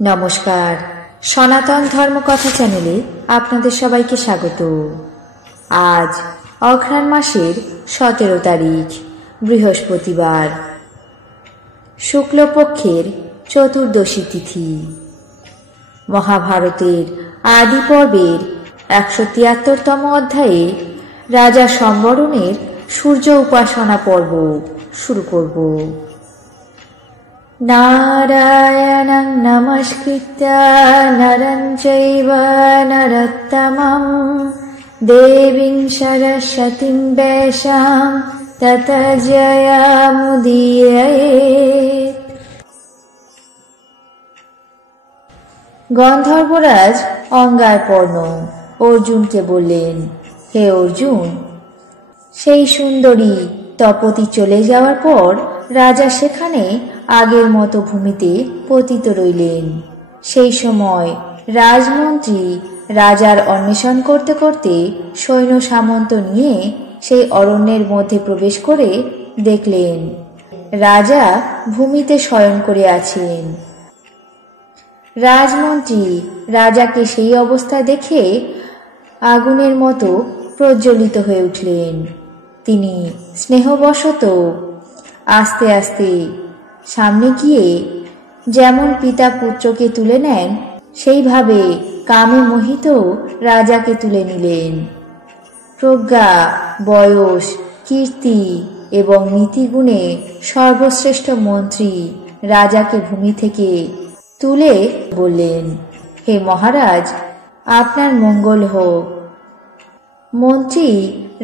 নমস্কার, সনাতন ধর্মকথা চ্যানেলে আপনাদের সবাইকে স্বাগত। আজ অঘ্রাণ মাসের 17 তারিখ, বৃহস্পতিবার, শুক্লপক্ষের চতুর্দশী তিথি। মহাভারতের আদি পর্বের 173তম অধ্যায়ে রাজা সম্বরণের সূর্য উপাসনা পর্ব শুরু করব। নারায়ণং নমস্কৃত্য নরং চৈব নরোত্তমং দেবীং সরস্বতীং ব্যাসাং ততো জয়মুদীরয়েৎ। গন্ধর্বরাজ অঙ্গারপর্ণ অর্জুনকে বললেন, হে অর্জুন, সেই সুন্দরী তপতী চলে যাওয়ার পর রাজা সেখানে আগের মতো ভূমিতে পতিত রইলেন। সেই সময় রাজমন্ত্রী রাজার অন্বেষণ করতে করতে সৈন্য সামন্ত নিয়ে সেই অরণ্যের মধ্যে প্রবেশ করে দেখলেন রাজা ভূমিতে শয়ন করে আছেন। রাজমন্ত্রী রাজাকে সেই অবস্থা দেখে আগুনের মতো প্রজ্বলিত হয়ে উঠলেন। তিনি স্নেহবশত আস্তে আস্তে সামনে গিয়ে যেমন পিতা পুত্রকে তুলে নেন, সেইভাবে কামে মোহিত রাজাকে তুলে নিলেন। প্রজ্ঞা, বয়স, কীর্তি এবং নীতিগুণে সর্বশ্রেষ্ঠ মন্ত্রী রাজাকে ভূমি থেকে তুলে বললেন, হে মহারাজ, আপনার মঙ্গল হোক। মন্ত্রী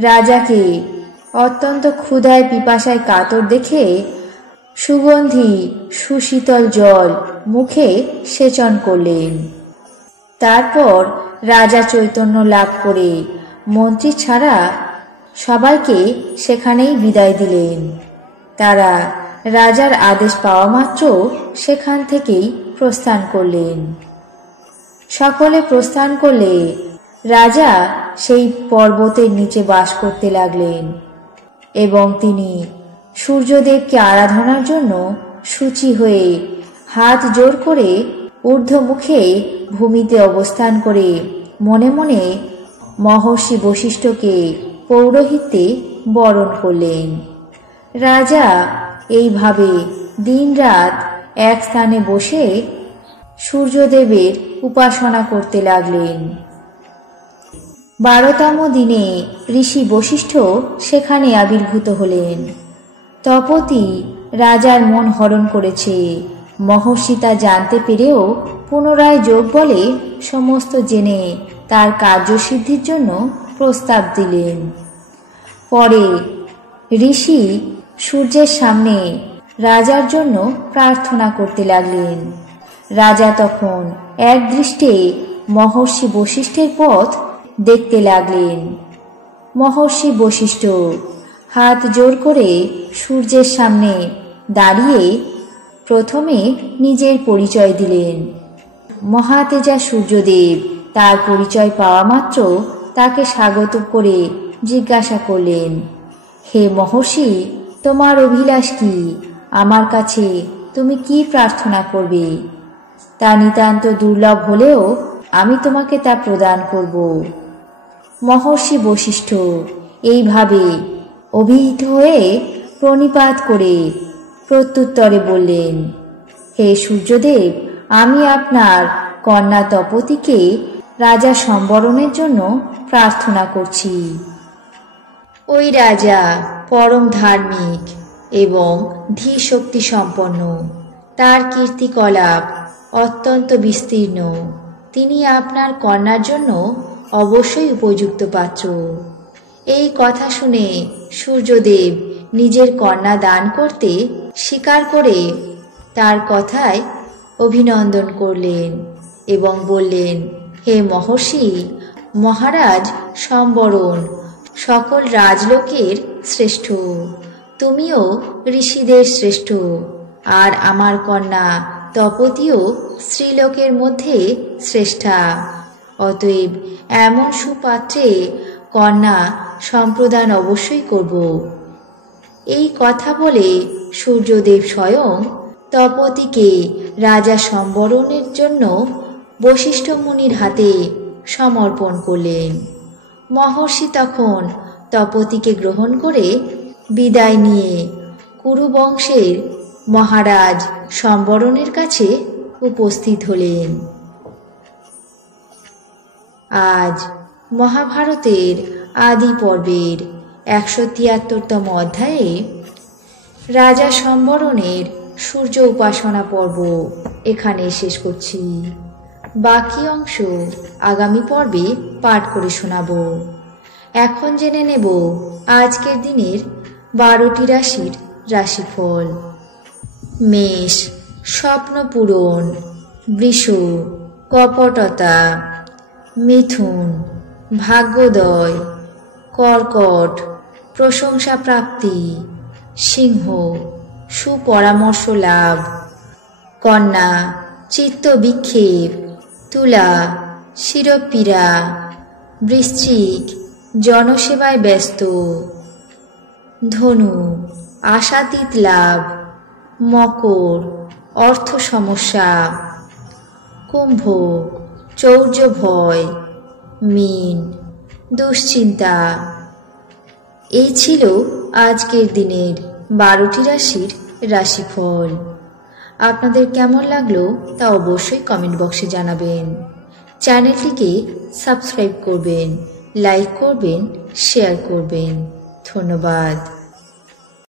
রাজাকে অত্যন্ত ক্ষুধায় পিপাসায় কাতর দেখে সুগন্ধি সুশীতল জল মুখে সেচন করলেন। তারপর রাজা চৈতন্য লাভ করে মন্ত্রী ছাড়া সবাইকে সেখানেই বিদায় দিলেন। তারা রাজার আদেশ পাওয়া মাত্র সেখান থেকেই প্রস্থান করলেন। সকলে প্রস্থান করলে রাজা সেই পর্বতের নিচে বাস করতে লাগলেন এবং তিনি সূর্যদেবকে আরাধনার জন্য শুচি হয়ে হাত জোড় করে ঊর্ধ্বমুখে ভূমিতে অবস্থান করে মনে মনে মহর্ষি বশিষ্ঠকে পৌরোহিত্যে বরণ করলেন। রাজা এইভাবে দিনরাত এক স্থানে বসে সূর্যদেবের উপাসনা করতে লাগলেন। 12তম দিনে ঋষি বশিষ্ঠ সেখানে আবির্ভূত হলেন। তপতী রাজার মন হরণ করেছে। মহর্ষি তা জানতে পেরেও পুনরায় যোগ বলে সমস্ত জেনে তার কার্যসিদ্ধির জন্য প্রস্তাব দিলেন। পরে ঋষি সূর্যের সামনে রাজার জন্য প্রার্থনা করতে লাগলেন। রাজা তখন এক দৃষ্টে মহর্ষি বশিষ্ঠের পথ দেখতে লাগলেন। মহর্ষি বশিষ্ঠ হাত জোড় করে সূর্যের সামনে দাঁড়িয়ে প্রথমে নিজের পরিচয় দিলেন। মহাতেজা সূর্যদেব তার পরিচয় পাওয়া মাত্র তাকে স্বাগত করে জিজ্ঞাসা করলেন, হে মহর্ষি, তোমার অভিলাষ কি? আমার কাছে তুমি কি প্রার্থনা করবে? তা নিতান্ত দুর্লভ হলেও আমি তোমাকে তা প্রদান করব। মহর্ষি বশিষ্ঠ এইভাবে অভিহিত হয়ে প্রণিপাত করে প্রত্যুত্তরে বললেন, হে সূর্যদেব, আমি আপনার কন্যা তপতীকে রাজা সম্বরণের জন্য প্রার্থনা করছি। ওই রাজা পরম ধার্মিক এবং ধী শক্তি সম্পন্ন। তার কীর্তিকলাপ অত্যন্ত বিস্তীর্ণ। তিনি আপনার কন্যার জন্য অবশ্যই উপযুক্ত পাত্র। এই কথা শুনে সূর্যদেব নিজের কন্যা দান করতে স্বীকার করে তার কথায় অভিনন্দন করলেন এবং বললেন, হে মহর্ষি, মহারাজ সম্বরণ সকল রাজলোকের শ্রেষ্ঠ, তুমিও ঋষিদের শ্রেষ্ঠ, আর আমার কন্যা তপতীও স্ত্রীলোকের মধ্যে শ্রেষ্ঠা। অতএব এমন সুপাত্রে কন্যা সম্প্রদান অবশ্যই করব। এই কথা বলে সূর্যদেব স্বয়ং তপতিকে রাজা সম্বরণের জন্য বশিষ্ঠ মুনির হাতে সমর্পণ করলেন। মহর্ষি তখন তপতিকে গ্রহণ করে বিদায় নিয়ে কুরুবংশের মহারাজ সম্বরণের কাছে উপস্থিত হলেন। আজ মহাভারতের আদি পর্বের 173তম অধ্যায়ে রাজা সম্বরণের সূর্য উপাসনা পর্ব এখানে শেষ করছি। বাকি অংশ আগামী পর্বে পাঠ করে শোনাব। এখন জেনে নেব আজকের দিনের 12টি রাশির রাশিফল। মেষ স্বপ্ন পূরণ, বৃষ কপটতা, মিথুন ভাগ্যোদয়, কর্কট প্রশংসা প্রাপ্তি, সিংহ সুপরামর্শ লাভ, কন্যা চিত্ত বিক্ষেপ, তুলা শিরপীড়া, বৃশ্চিক জনসেবায় ব্যস্ত, ধনু আশাতীত লাভ, মকর অর্থ সমস্যা, কুম্ভ চৌর্য ভয়, মীন দুশ্চিন্তা। এই ছিল আজকের দিনের 12টি রাশির রাশিফল। আপনাদের কেমন লাগলো তা অবশ্যই কমেন্ট বক্সে জানাবেন। চ্যানেলটিকে সাবস্ক্রাইব করবেন, লাইক করবেন, শেয়ার করবেন। ধন্যবাদ।